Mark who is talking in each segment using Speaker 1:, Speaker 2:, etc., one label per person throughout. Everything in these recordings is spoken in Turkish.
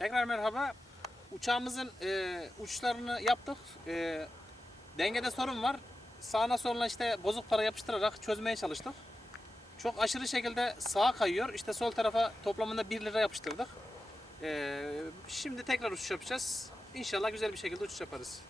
Speaker 1: Tekrar merhaba. Uçağımızın e, uçlarını yaptık. E, dengede sorun var. Sağına soluna işte bozuk para yapıştırarak çözmeye çalıştık. Çok aşırı şekilde sağa kayıyor. İşte sol tarafa toplamında 1 lira yapıştırdık. E, şimdi tekrar uçuş yapacağız. İnşallah güzel bir şekilde uçuş yaparız.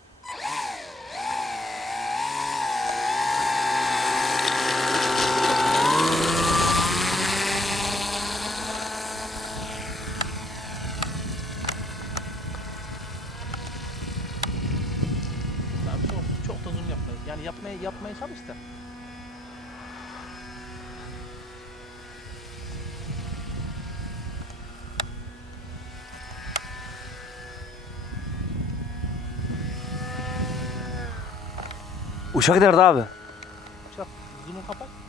Speaker 2: Abi çok da zoom yapma. Yani yapmaya yapmaya çalış da.
Speaker 3: Uşak nerede abi?
Speaker 2: Çok zoom'u kapat.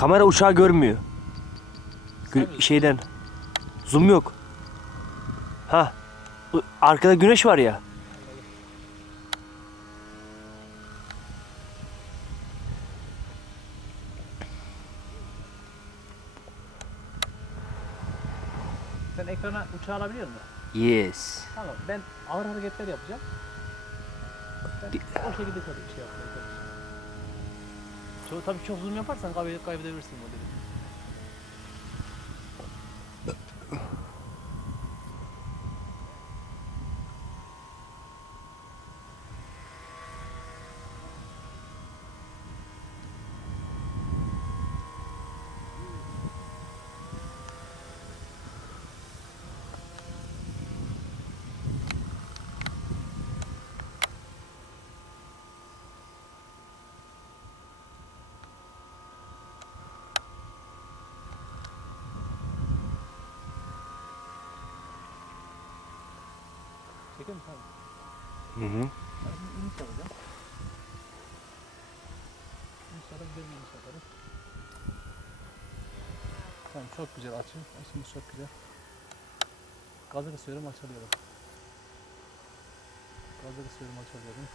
Speaker 3: Kamera uçağı görmüyor. Gü- şeyden. Zoom yok. Ha. Arkada güneş var ya.
Speaker 2: Sen ekrana uçağı alabiliyor musun?
Speaker 3: Yes.
Speaker 2: Tamam. Ben ağır hareketler yapacağım. Sen o şekilde tabii şey yap. Çok, tabii çok zoom yaparsan kaybe- kaybedebilirsin modeli. Musun abi?
Speaker 3: Hı hı.
Speaker 2: İnşallah güzel bir iniş yaparız. Tamam çok güzel açım. Açımız çok güzel. Gazı kısıyorum açılıyorum. Gazı kısıyorum açılıyorum.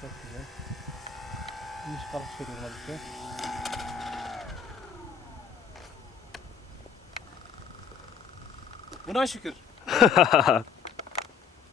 Speaker 2: Çok güzel. İniş kalkış veriyorum hadi.
Speaker 1: Buna şükür.